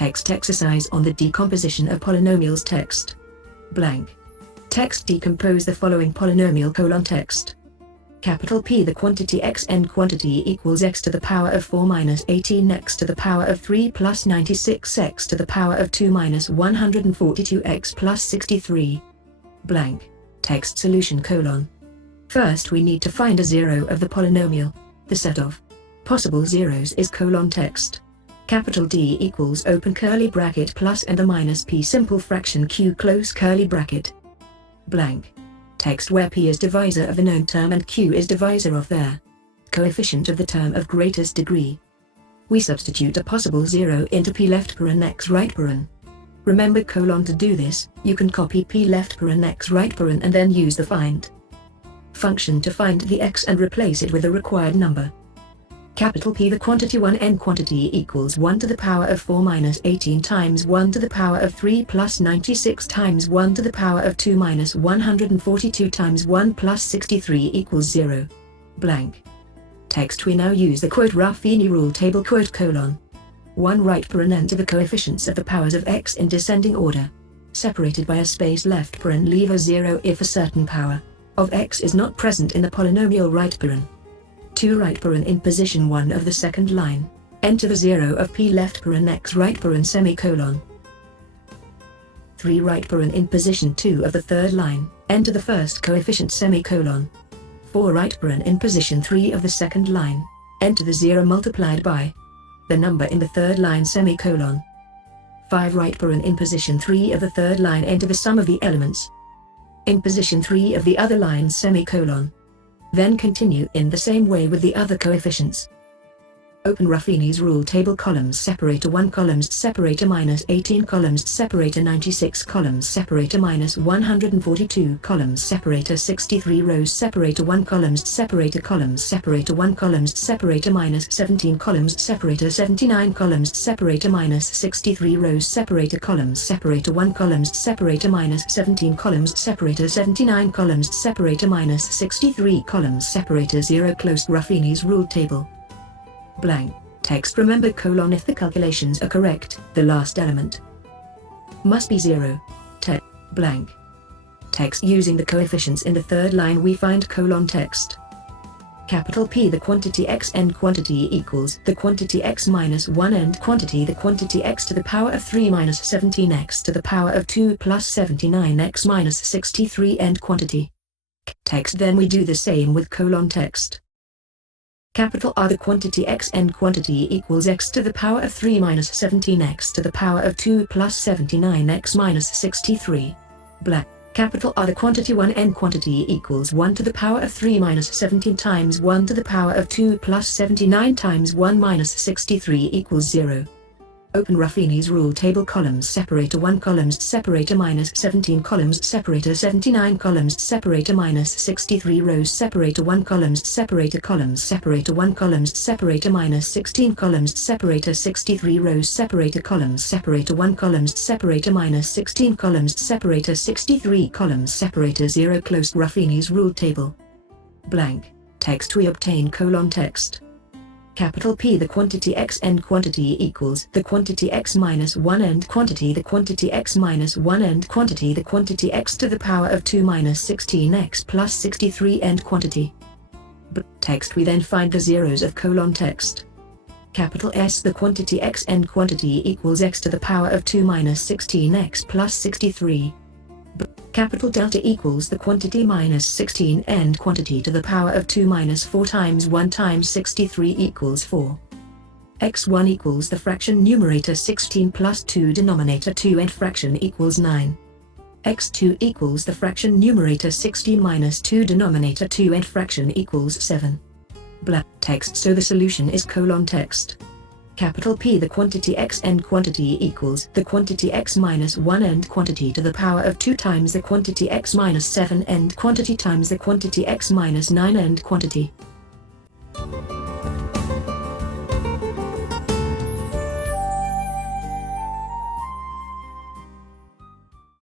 Text exercise on the decomposition of polynomials text. Blank. Text decompose the following polynomial colon text. Capital P the quantity x n quantity equals x to the power of 4 minus 18 x to the power of 3 plus 96 x to the power of 2 minus 142 x plus 63. Blank. Text solution colon. First we need to find a zero of the polynomial. The set of possible zeros is colon text. Capital D equals open curly bracket plus and a minus p simple fraction q close curly bracket. Blank. Text where p is divisor of the known term and q is divisor of their coefficient of the term of greatest degree. We substitute a possible zero into p left paren x right paren. Remember colon to do this, you can copy p left paren x right paren and then use the find function to find the x and replace it with the required number. Capital P the quantity 1n quantity equals 1 to the power of 4 minus 18 times 1 to the power of 3 plus 96 times 1 to the power of 2 minus 142 times 1 plus 63 equals 0. Blank. Text we now use the quote RUFFINI rule table quote colon. 1 right paren enter the coefficients of the powers of x in descending order. Separated by a space left paren leave a 0 if a certain power of x is not present in the polynomial right paren. 2 right paren in position 1 of the second line. Enter the 0 of p left paren x right paren semicolon. 3 right paren in position 2 of the third line. Enter the first coefficient semicolon. 4 right paren in position 3 of the second line. Enter the 0 multiplied by the number in the third line semicolon. 5 right paren in position 3 of the third line. Enter the sum of the elements in position 3 of the other line semicolon. Then continue in the same way with the other coefficients. Open Ruffini's rule table columns separator 1 columns separator minus 18 columns separator 96 columns separator minus 142 columns separator 63 rows separator 1 columns separator 1 columns separator minus 17 columns separator 79 columns separator minus 63 rows separator 1 columns separator minus 17 columns separator 79 columns separator minus 63 columns separator 0 close Ruffini's rule table. Blank. Text remember colon if the calculations are correct, the last element must be 0. Blank. Text using the coefficients in the third line we find colon text. Capital P the quantity x n quantity equals the quantity x minus 1 and quantity the quantity x to the power of 3 minus 17x to the power of 2 plus 79x minus 63 and quantity. Text then we do the same with colon text. Capital R the quantity x n quantity equals x to the power of 3 minus 17x to the power of 2 plus 79x minus 63. Black. Capital R the quantity 1n quantity equals 1 to the power of 3 minus 17 times 1 to the power of 2 plus 79 times 1 minus 63 equals 0. Open Ruffini's rule table columns separator 1 columns separator minus 17 columns separator 79 columns separator minus 63 rows separator 1 columns separator 1 columns separator minus 16 columns separator 63 rows separator 1 columns separator minus 16 columns separator 63 columns separator 0 close Ruffini's rule table. Blank. Text we obtain colon text. Capital P the quantity x n quantity equals the quantity x minus 1 and quantity the quantity x minus 1 and quantity the quantity x to the power of 2 minus 16x plus 63 and quantity. Text we then find the zeros of colon text. Capital S the quantity x n quantity equals x to the power of 2 minus 16x plus 63. Capital delta equals the quantity minus 16 and quantity to the power of 2 minus 4 times 1 times 63 equals 4. x1 equals the fraction numerator 16 plus 2 denominator 2 and fraction equals 9. x2 equals the fraction numerator 16 minus 2 denominator 2 and fraction equals 7. Black text so the solution is colon text. Capital P the quantity x n quantity equals the quantity x minus 1 and quantity to the power of 2 times the quantity x minus 7 and quantity times the quantity x minus 9 and quantity.